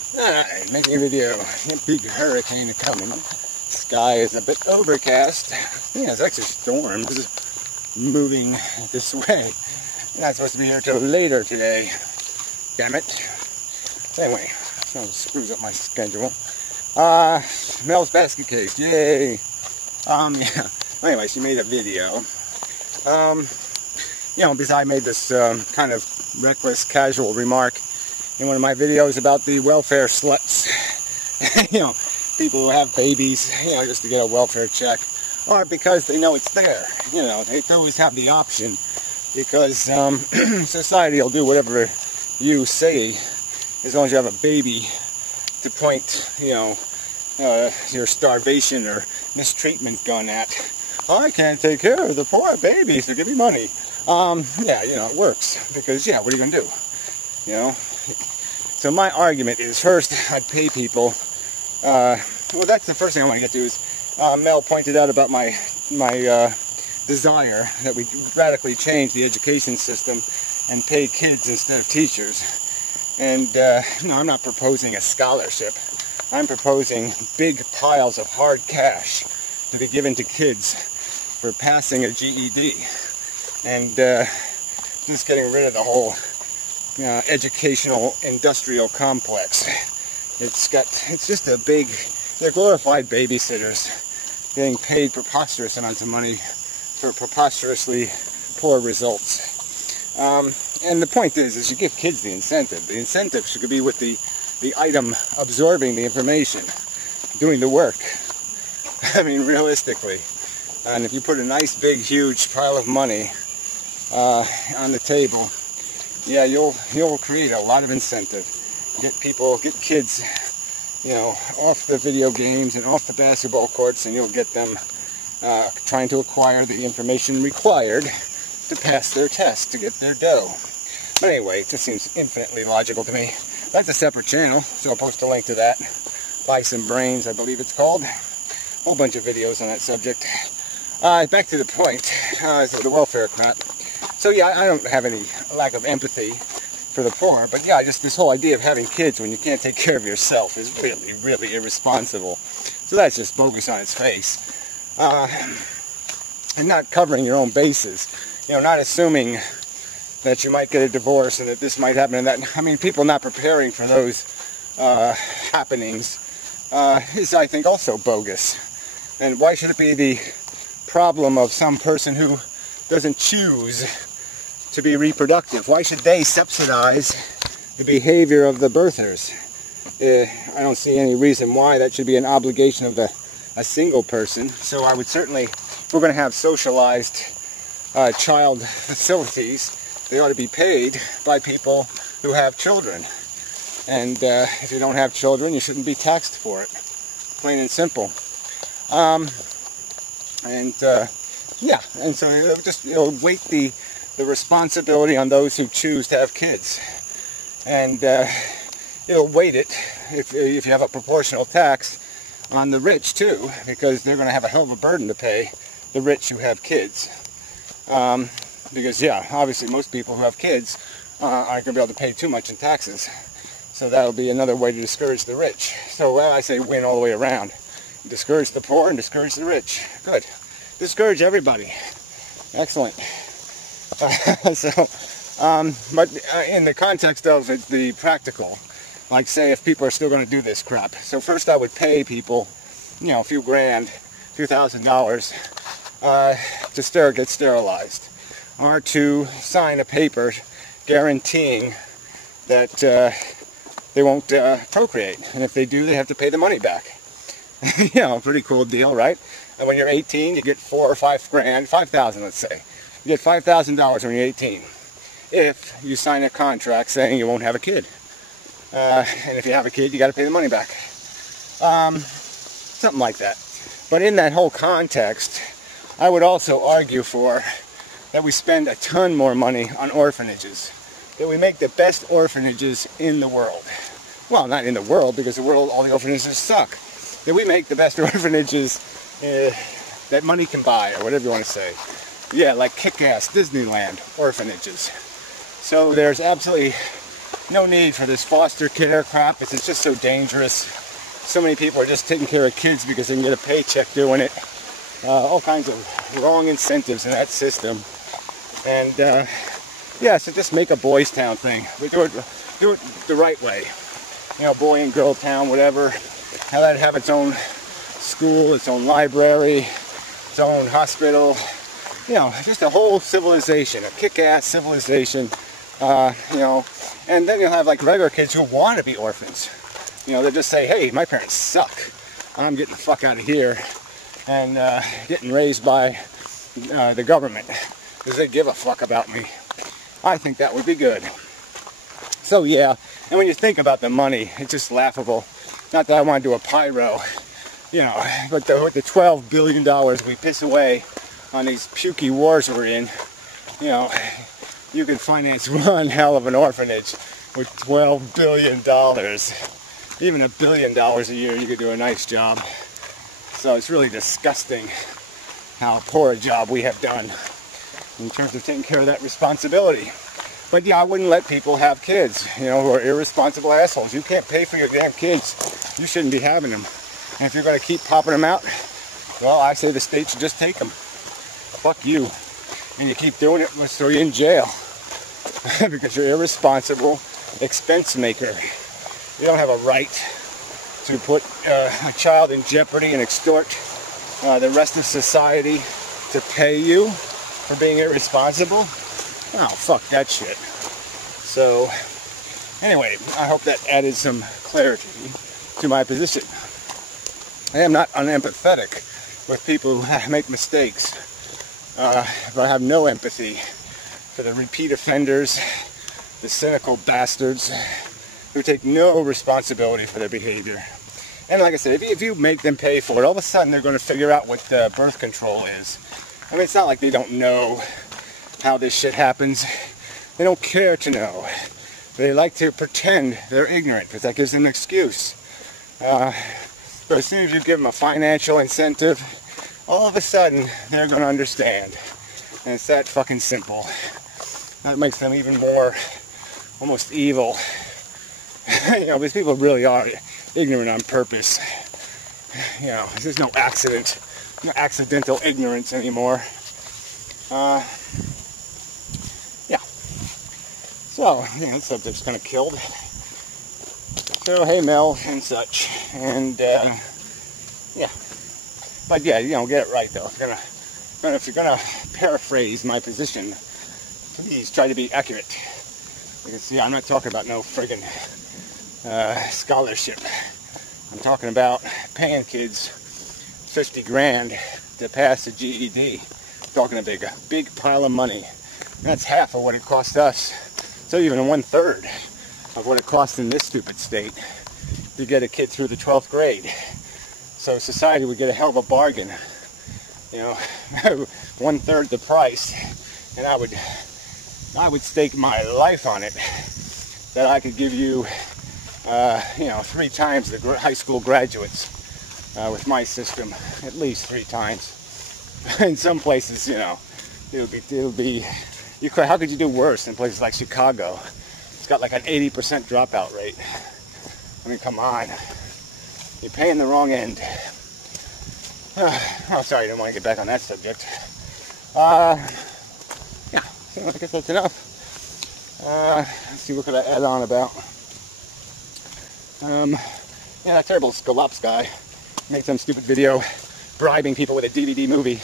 Alright, making a video. A big hurricane coming. Sky is a bit overcast. Yeah, it's actually storms moving this way. Not supposed to be here till later today. Damn it. Anyway, so screws up my schedule. Mel's basket case. Yay. Yeah. Anyway, she made a video. Because I made this kind of reckless, casual remark in one of my videos about the welfare sluts. People who have babies, just to get a welfare check, or because they know it's there. They always have the option, because society will do whatever you say as long as you have a baby to point, your starvation or mistreatment gun at. Oh, I can't take care of the poor baby, so give me money. It works, because, what are you going to do? So my argument is, first, I'd pay people. Well, that's the first thing I want to get to is, Mel pointed out about my desire that we radically change the education system and pay kids instead of teachers. And, I'm not proposing a scholarship. I'm proposing big piles of hard cash to be given to kids for passing a GED. And just getting rid of the whole educational industrial complex. It's just a big, they're glorified babysitters getting paid preposterous amounts of money for preposterously poor results. And the point is you give kids the incentive. The incentive should be with the item absorbing the information, doing the work. I mean, realistically. And if you put a nice, big, huge pile of money on the table, you'll create a lot of incentive. Get kids, off the video games and off the basketball courts, and you'll get them trying to acquire the information required to pass their test, to get their dough. But anyway, it just seems infinitely logical to me. That's a separate channel, so I'll post a link to that. Buy Some Brains, I believe it's called. A whole bunch of videos on that subject. Back to the point, so the welfare crap. So I don't have any lack of empathy for the poor, but just this whole idea of having kids when you can't take care of yourself is really, really irresponsible. So that's just bogus on its face. And not covering your own bases. Not assuming that you might get a divorce and that this might happen and that. I mean, people not preparing for those happenings is, I think, also bogus. And why should it be the problem of some person who doesn't choose to be reproductive? Why should they subsidize the behavior of the birthers? I don't see any reason why that should be an obligation of a single person. So I would certainly, if we're going to have socialized child facilities, they ought to be paid by people who have children. And if you don't have children, you shouldn't be taxed for it. Plain and simple. And so just weight the responsibility on those who choose to have kids, and it'll weight it if you have a proportional tax on the rich too, because they're going to have a hell of a burden to pay, the rich who have kids. Because obviously most people who have kids aren't going to be able to pay too much in taxes, so that'll be another way to discourage the rich. So I say win all the way around. Discourage the poor and discourage the rich. Good. Discourage everybody. Excellent. But in the context of the practical, like say if people are still going to do this crap. So first I would pay people, a few grand, a few $1,000 to get sterilized, or to sign a paper guaranteeing that they won't procreate. And if they do, they have to pay the money back. Pretty cool deal, right? And when you're 18, you get 4 or 5 grand, 5,000, let's say. You get $5,000 when you're 18, if you sign a contract saying you won't have a kid. And if you have a kid, you got to pay the money back. Something like that. But in that whole context, I would also argue for that we spend a ton more money on orphanages. That we make the best orphanages in the world. Well, not in the world, because all the orphanages suck. That we make the best orphanages that money can buy, or whatever you want to say. Like kick-ass Disneyland orphanages. So there's absolutely no need for this foster care crap. It's just so dangerous. So many people are just taking care of kids because they can get a paycheck doing it. All kinds of wrong incentives in that system. And yeah, so just make a boys' town thing. But do it the right way. You know, boy and girl town, whatever. Have that have its own school, its own library, its own hospital. You know, just a whole civilization, a kick-ass civilization. You know, and then you'll have like regular kids who want to be orphans. You know, they'll just say, hey, my parents suck. I'm getting the fuck out of here. And getting raised by the government because they give a fuck about me. I think that would be good. So yeah, and when you think about the money, it's just laughable. Not that I want to do a pyro, you know, but with the $12 billion we piss away on these pukey wars we're in, you know, you can finance one hell of an orphanage with $12 billion. Even $1 billion a year, you could do a nice job. So it's really disgusting how poor a job we have done in terms of taking care of that responsibility. But yeah, I wouldn't let people have kids, you know, who are irresponsible assholes. You can't pay for your damn kids. You shouldn't be having them. And if you're going to keep popping them out, well, I say the state should just take them. Fuck you. And you keep doing it, we'll throw you in jail. Because you're irresponsible expense maker. You don't have a right to put a child in jeopardy and extort the rest of society to pay you for being irresponsible. Oh, fuck that shit. So, anyway, I hope that added some clarity to my position. I am not unempathetic with people who make mistakes, but I have no empathy for the repeat offenders, the cynical bastards who take no responsibility for their behavior. And like I said, if you make them pay for it, all of a sudden they're going to figure out what birth control is. I mean, it's not like they don't know how this shit happens. They don't care to know. They like to pretend they're ignorant because that gives them an excuse. But as soon as you give them a financial incentive, all of a sudden they're going to understand. And it's that fucking simple. That makes them even more almost evil. You know, because people really are ignorant on purpose. You know, there's no accident, no accidental ignorance anymore. Yeah. So, you know, the subject's kind of killed. So, hey, Mel, and such. And, yeah. But, yeah, you know, get it right, though. If you're gonna paraphrase my position, please try to be accurate. Because, yeah, I'm not talking about no friggin' scholarship. I'm talking about paying kids 50 grand to pass the GED. I'm talking a big pile of money. And that's half of what it cost us. So even 1/3 of what it costs in this stupid state to get a kid through the 12th grade. So society would get a hell of a bargain. You know, 1/3 the price. And I would stake my life on it that I could give you you know, 3 times the high school graduates with my system, at least 3 times. In some places, you know, it'll be. How could you do worse in places like Chicago? It's got like an 80% dropout rate. I mean, come on, you're paying the wrong end. Oh, sorry, I didn't want to get back on that subject. Yeah, so I guess that's enough. Let's see, what could I add on about? Yeah, that terrible Sluts guy made some stupid video bribing people with a DVD movie,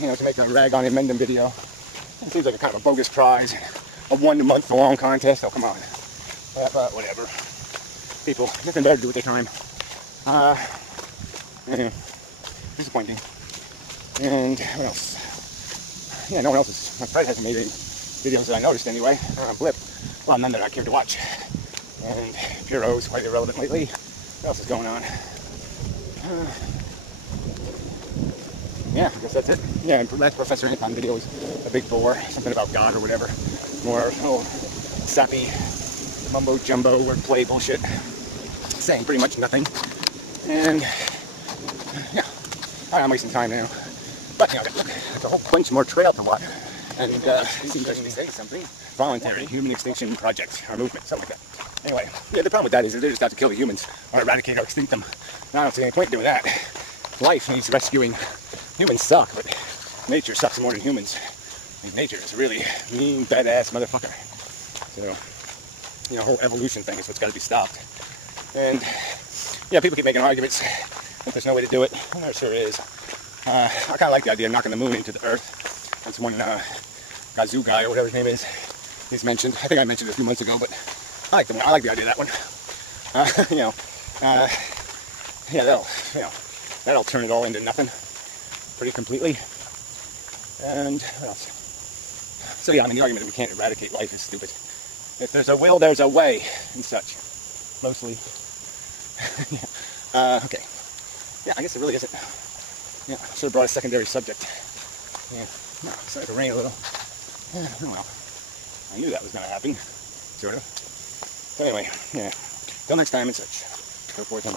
you know, to make a rag on Amendment video. It seems like a kind of a bogus prize, a 1 month long contest. Oh, come on. Whatever. People, nothing better to do with their time. Anyway, disappointing. And what else? Yeah, no one else is. My friend hasn't made any videos that I noticed anyway. Blip. Well, none that I care to watch. And Puro's quite irrelevant lately. What else is going on? Yeah, I guess that's it. Yeah, and that Professor Anton video was a big bore. Something about God or whatever. More sappy mumbo jumbo wordplay bullshit. Saying pretty much nothing. And yeah, I'm wasting time now. But you know, look, there's a whole bunch more trail to watch. And it seems like they say something. voluntary human extinction project or movement, something like that. Anyway, yeah, the problem with that is that they're just out to kill the humans or eradicate or extinct them. And I don't see any point in doing that. Life needs rescuing. Humans suck, but nature sucks more than humans. Like, nature is a really mean, badass motherfucker. So, you know, whole evolution thing is what's got to be stopped. And yeah, people keep making arguments that there's no way to do it. Well, there sure is. I kind of like the idea of knocking the moon into the earth. That's one Gazoo guy or whatever his name is. He's mentioned. I think I mentioned it a few months ago, but I like the idea of that one. Yeah, that'll turn it all into nothing, pretty completely. And what else? So yeah, I mean, the argument that we can't eradicate life is stupid. If there's a will, there's a way, and such. Mostly. Yeah. Okay. Yeah, I guess it really isn't. Yeah, I should have brought a secondary subject. Yeah. No, it started to rain a little. Yeah, well, I knew that was going to happen, sort of. So anyway, yeah. Till next time and such. Go forth on.